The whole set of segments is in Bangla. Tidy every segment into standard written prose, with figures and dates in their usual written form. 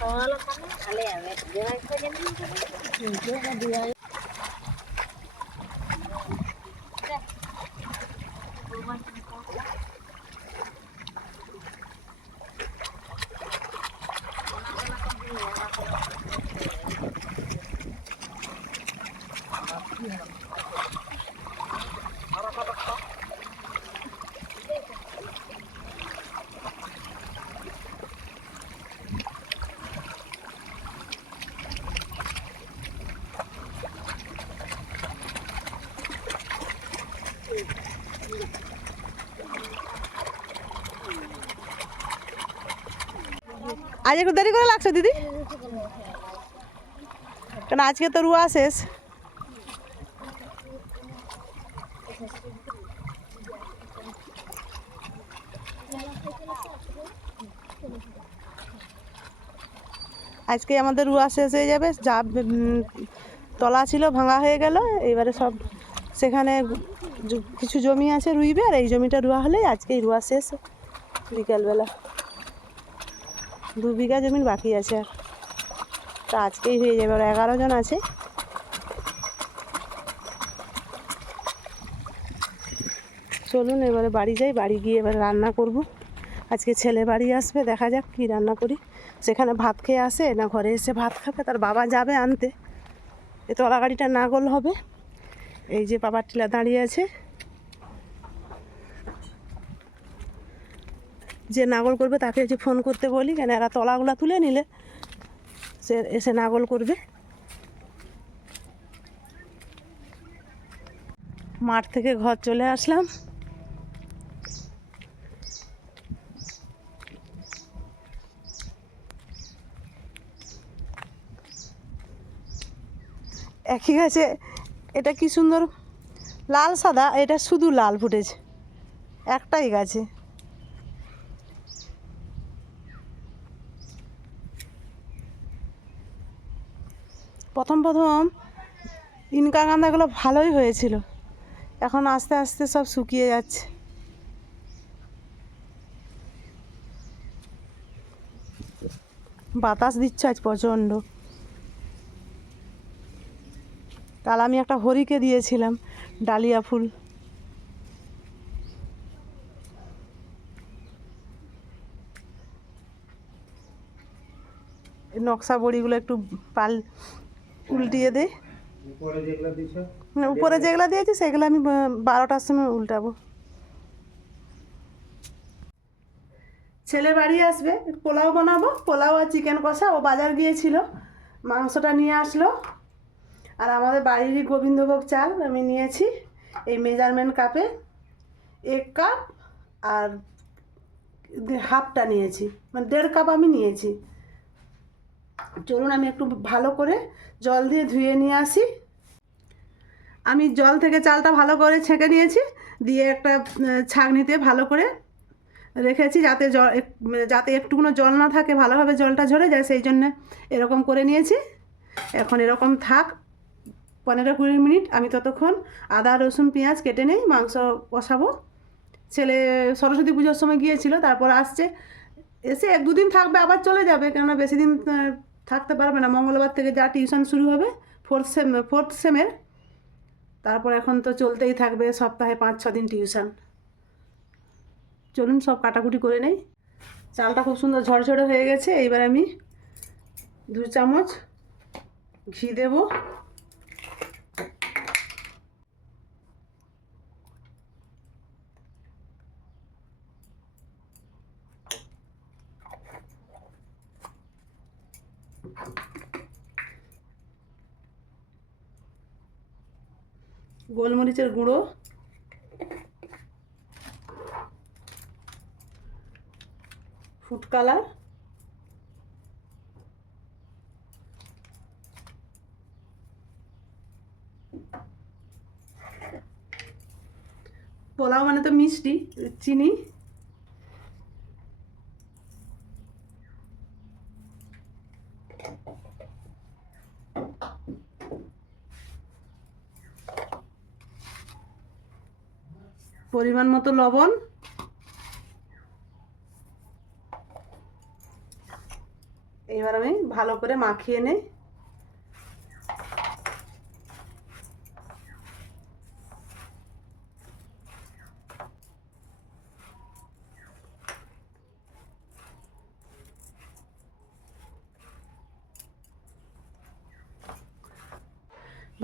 আজ একটু দেরি করে লাগছে দিদি, কারণ আজকে তো রুয়া শেষ। আজকে আমাদের রুয়া শেষ হয়ে যাবে, যা তলা ছিল ভাঙা হয়ে গেল। এবারে সব সেখানে কিছু জমি আছে রুইবে, আর এই জমিটা রুয়া হলেই আজকেই রুয়া শেষ বিকালবেলা। 2 বিঘা জমি বাকি আছে, আর তা আজকেই হয়ে যাবে। আর 11 জন আছে। চলুন এবারে বাড়ি যাই, বাড়ি গিয়ে এবারে রান্না করব। আজকে ছেলে বাড়ি আসবে, দেখা যাক কী রান্না করি। সেখানে ভাত খেয়ে আসে না ঘরে এসে ভাত খাবে, তার বাবা যাবে আনতে। এ তলা গাড়িটা নাগল হবে, এই যে পাপার টিলা দাঁড়িয়ে আছে। যে নাগল করবে তাকে যে ফোন করতে বলি, কেন এরা তলাগুলা তুলে নিলে সে এসে নাগল করবে। মাঠ থেকে ঘর চলে আসলাম। একই গাছে এটা কি সুন্দর লাল সাদা, এটা শুধু লাল ফুটেছে একটাই গাছে। প্রথম ইনকা গাঁদাগুলো ভালোই হয়েছিল, এখন আস্তে আস্তে সব শুকিয়ে যাচ্ছে। বাতাস দিচ্ছে আজ প্রচণ্ড। কাল আমি একটা হরিকে দিয়েছিলাম ডালিয়া ফুল। নকশা বড়িগুলো একটু উল্টিয়ে দে। উপরে যেগুলো দিয়েছি সেগুলো আমি 12টার সময় উল্টাবো। ছেলে বাড়ি আসবে, পোলাও বানাবো। পোলাও আর চিকেন কষা। ও বাজার গিয়েছিল, মাংসটা নিয়ে আসলো। আর আমাদের বাড়িরই গোবিন্দভোগ চাল আমি নিয়েছি এই মেজারমেন্ট কাপে 1 কাপ, আর হাফটা নিয়েছি, মানে 1.5 কাপ আমি নিয়েছি। চলুন আমি একটু ভালো করে জল দিয়ে ধুয়ে নিয়ে আসি। আমি জল থেকে চালটা ভালো করে ছেঁকে নিয়েছি, দিয়ে একটা ছাঁকনিতে ভালো করে রেখেছি, যাতে একটুকুনো জল না থাকে, ভালোভাবে জলটা ঝরে যায়, সেই জন্য এরকম করে নিয়েছি। এখন এরকম থাক 15-20 মিনিট। আমি ততক্ষণ আদা রসুন পেঁয়াজ কেটে নেই, মাংস কষাবো। ছেলে সরস্বতী পুজোর সময় গিয়েছিল, তারপর আসছে, এসে 1-2 দিন থাকবে, আবার চলে যাবে, কেননা বেশি দিন থাকতে পারবে না। মঙ্গলবার থেকে যা টিউশন শুরু হবে 4th সেমের, তারপর এখন তো চলতেই থাকবে, সপ্তাহে 5-6 দিন টিউশন। চলুন সব কাটাকুটি করে নেই। চালটা খুব সুন্দর ঝরঝরে হয়ে গেছে। এইবার আমি 2 চামচ ঘি দেব। গোলমরিচের গুঁড়ো, ফুড কালার, পোলাও মানে তো মিষ্টি, চিনি, পরিমাণ মতো লবণ, এইবার আমি ভালো করে মাখিয়ে নেই।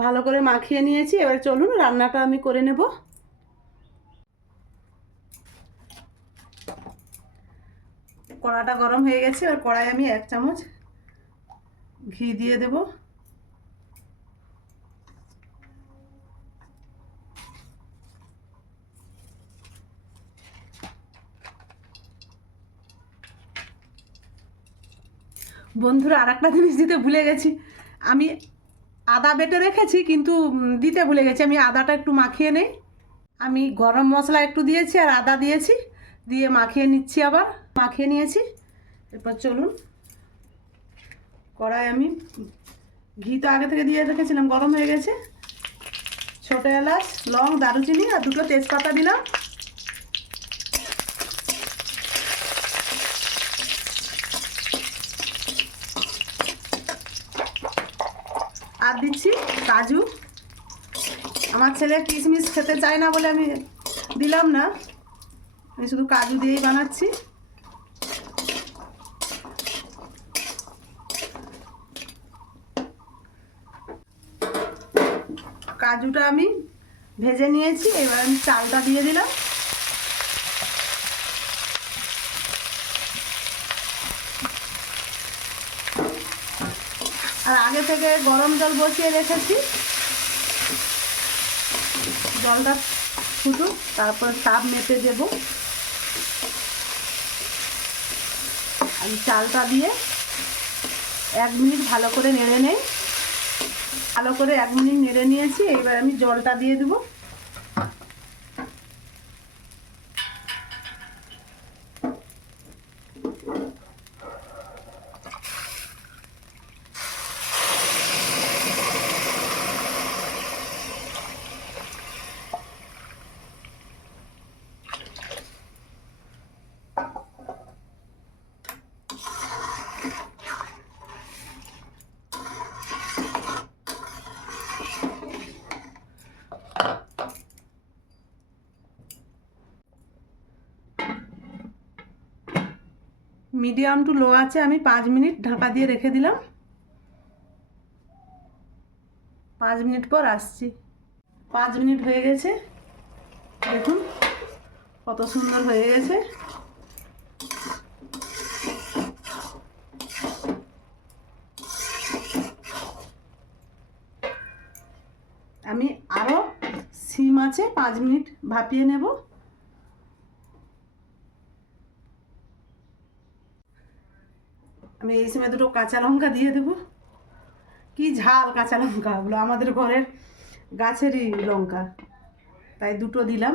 ভালো করে মাখিয়ে নিয়েছি, এবার চলুন রান্নাটা আমি করে নেব। কড়াটা গরম হয়ে গেছে, এবার কড়াই আমি 1 চামচ ঘি দিয়ে দেব। বন্ধুরা, আরেকটা জিনিস দিতে ভুলে গেছি, আমি আদা বেটে রেখেছি কিন্তু দিতে ভুলে গেছি। আমি আদাটা একটু মাখিয়ে নেই। আমি গরম মশলা একটু দিয়েছি আর আদা দিয়েছি, দিয়ে মাখিয়ে নিচ্ছি। আবার মাখিয়ে নিয়েছি। এরপর চলুন কড়াই আমি ঘি তো আগে থেকে দিয়ে রেখেছিলাম, গরম হয়ে গেছে। ছোটো এলাচ, লং, দারুচিনি আর 2টো তেজপাতা দিলাম। আর দিচ্ছি কাজু। আমার ছেলে কিশমিশ খেতে চায় না বলে আমি দিলাম না, আমি শুধু কাজু দিয়েই বানাচ্ছি। কাজুটা আমি ভেজে নিয়েছি, এবার আমি চালটা দিয়ে দিলাম। আর আগে থেকে গরম জল বসিয়ে রেখেছি, জলটা ফুটুক, তারপর তাপ মেপে দেব। আমি চালটা দিয়ে 1 মিনিট ভালো করে নেড়ে নেই। ভালো করে 1 মিনিট নেড়ে নিয়েছি, এবার আমি জলটা দিয়ে দেবো। মিডিয়াম টু লো আছে আমি 5 মিনিট ঢাকা দিয়ে রেখে দিলাম। 5 মিনিট পর আসছি। 5 মিনিট হয়ে গেছে, দেখুন কত সুন্দর হয়ে গেছে। আমি আরও সিম আছে 5 মিনিট ভাপিয়ে নেব। আমি এই সময় 2টো কাঁচা লঙ্কা দিয়ে দেবো। কি ঝাল কাঁচা লঙ্কাগুলো, আমাদের ঘরের গাছেরই লঙ্কা, তাই 2টো দিলাম।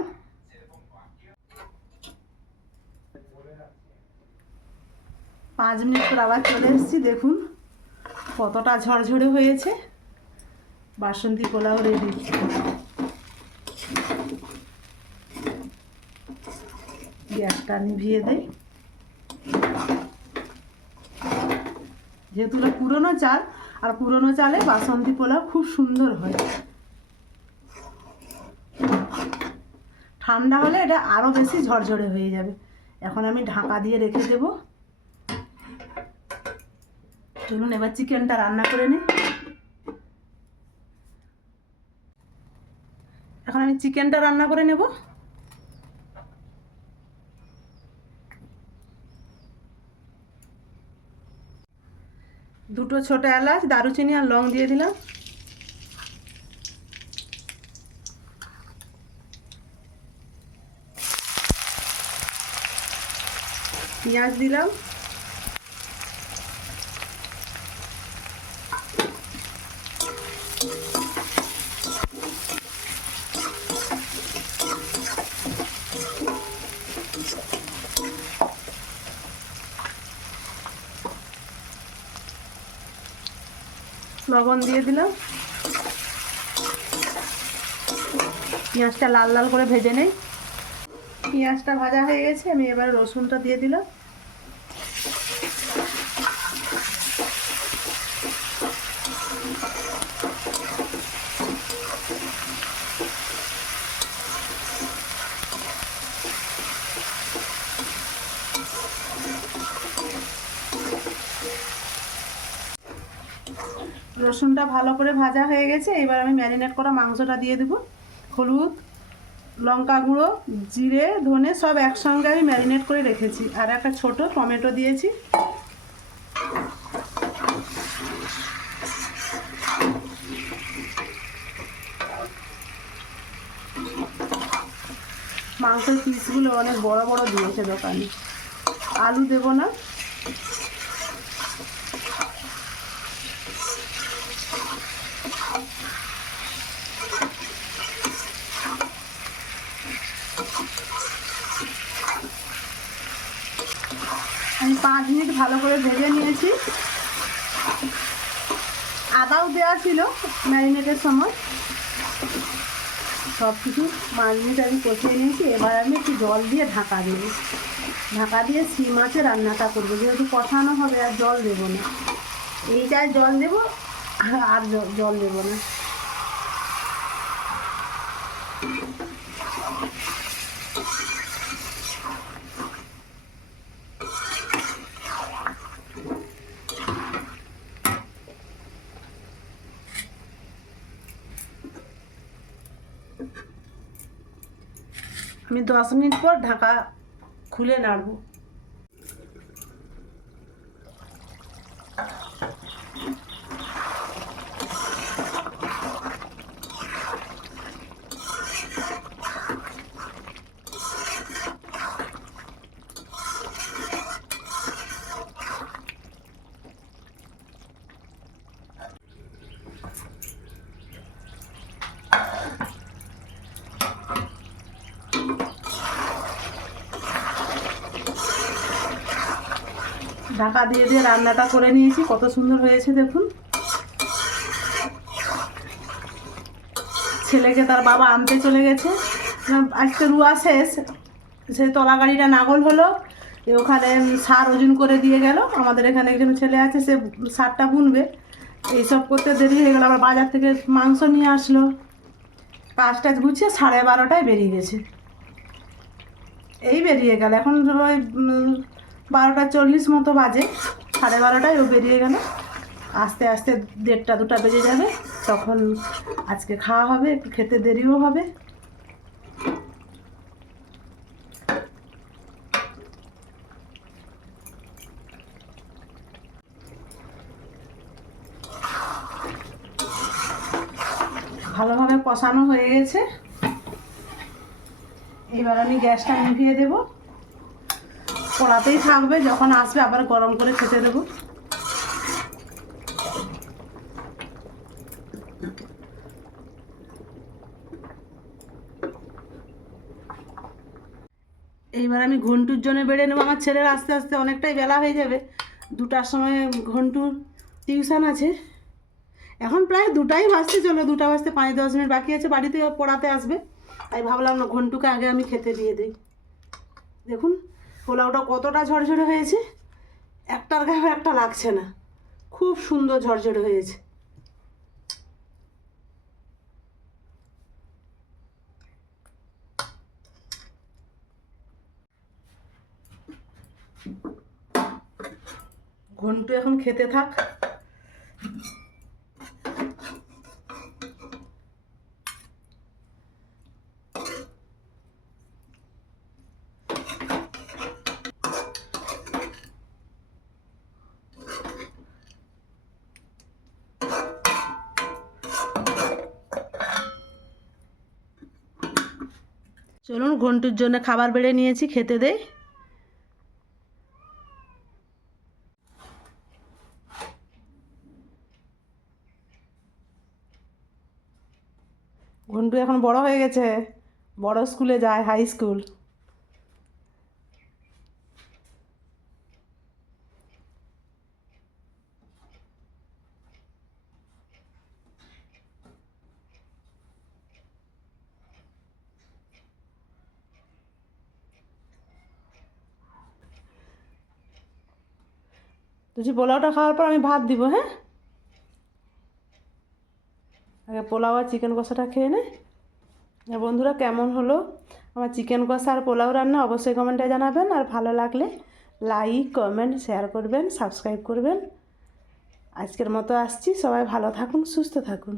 পাঁচ মিনিট পর আবার চলে এসেছি, দেখুন কতটা ঝরঝরে হয়েছে। বাসন্তী পোলাও রেডি। গ্যাসটা নিভিয়ে দেই। যেহেতু পুরনো চাল, আর পুরনো চালে বাসন্তী পোলাও খুব সুন্দর হয়। ঠান্ডা হলে এটা আরও বেশি ঝরঝরে হয়ে যাবে। এখন আমি ঢাকা দিয়ে রেখে দেব। চলুন এবার চিকেনটা রান্না করে নিই। এখন আমি চিকেনটা রান্না করে নেব। দুটো ছোট এলাচ, দারুচিনি আর লং দিয়ে দিলাম। পেঁয়াজ দিলাম। লবণ দিয়ে দিলাম। পেঁয়াজটা লাল লাল করে ভেজে নেই। পেঁয়াজটা ভাজা হয়ে গেছে, আমি এবার রসুনটা দিয়ে দিলাম। রসুনটা ভালো করে ভাজা হয়ে গেছে। এবার আমি ম্যারিনেট করা মাংসটা দিয়ে দেবো। হলুদ, লঙ্কা গুঁড়ো, জিরে, ধনে সব একসঙ্গে আমি ম্যারিনেট করে রেখেছি। আর একটা ছোট টমেটো দিয়েছি। মাংসের পিসগুলো অনেক বড় বড় দিয়েছে দোকানে। আলু দেব না। আমি 5 মিনিট ভালো করে ভেজে নিয়েছি। আদাও দেওয়া ছিল ম্যারিনেটের সময়। সব কিছু 5 মিনিট আমি কষিয়ে নিয়েছি। এবার আমি একটু জল দিয়ে ঢাকা দেবো। ঢাকা দিয়ে সিম আঁচে রান্নাটা করবো, যেহেতু কষানো হবে। আর জল দেবো না, এইটায় জল দেবো, আর জল দেবো না। আমি 10 মিনিট পর ঢাকা খুলে নাড়বো। ঢাকা দিয়ে দিয়ে রান্নাটা করে নিয়েছি। কত সুন্দর হয়েছে দেখুন। ছেলেকে তার বাবা আনতে চলে গেছে। আজকে রুয়া শেষ, সে তলা গাড়িটা নাগল হলো। ওখানে সার ওজন করে দিয়ে গেল। আমাদের এখানে একজন ছেলে আছে, সে সারটা বুনবে। এইসব করতে দেরি হয়ে গেল। আবার বাজার থেকে মাংস নিয়ে আসলো। কাজটা গুছিয়ে 12:30টায় বেরিয়ে গেছে। এই বেরিয়ে গেল। এখন ওই 12:40 মতো বাজে। 12:30টায় ও বেরিয়ে গেল। আস্তে আস্তে 1:30-2টা বেজে যাবে। তখন আজকে খাওয়া হবে, একটু খেতে দেরিও হবে। ভালোভাবে কষানো হয়ে গেছে। এবার আমি গ্যাসটা নিভিয়ে দেব। কড়াতেই থাকবে, যখন আসবে আবার গরম করে খেতে দেবো। এইবার আমি ঘন্টুর জন্য বেড়ে নেবো। আমার ছেলের আস্তে আস্তে অনেকটাই বেলা হয়ে যাবে। 2টার সময় ঘন্টুর টিউশন আছে। এখন প্রায় 2টাই বাজতে, চলো 2টা বাজতে 5-10 মিনিট বাকি আছে। বাড়িতে পড়াতে আসবে, তাই ভাবলাম না ঘন্টুকে আগে আমি খেতে দিয়ে দিই। দেখুন পোলাওটা কতটা ঝরঝরে হয়েছে। একটার গায়ে একটা লাগছে না, খুব সুন্দর ঝরঝরে হয়েছে। ঘন্টু এখন খেতে থাক। চলুন ঘন্টুর জন্য খাবার বেড়ে নিয়েছি, খেতে দেই। ঘন্টু এখন বড় হয়ে গেছে, বড় স্কুলে যায়, হাই স্কুল। তুই পোলাওটা খাওয়ার পর আমি ভাত দিব, হ্যাঁ? আগে পোলাও আর চিকেন কষাটা খেয়ে নে। বন্ধুরা, কেমন হলো আমার চিকেন কষা আর পোলাও রান্না অবশ্যই কমেন্টে জানাবেন। আর ভালো লাগলে লাইক, কমেন্ট, শেয়ার করবেন, সাবস্ক্রাইব করবেন। আজকের মতো আসছি, সবাই ভালো থাকুন, সুস্থ থাকুন।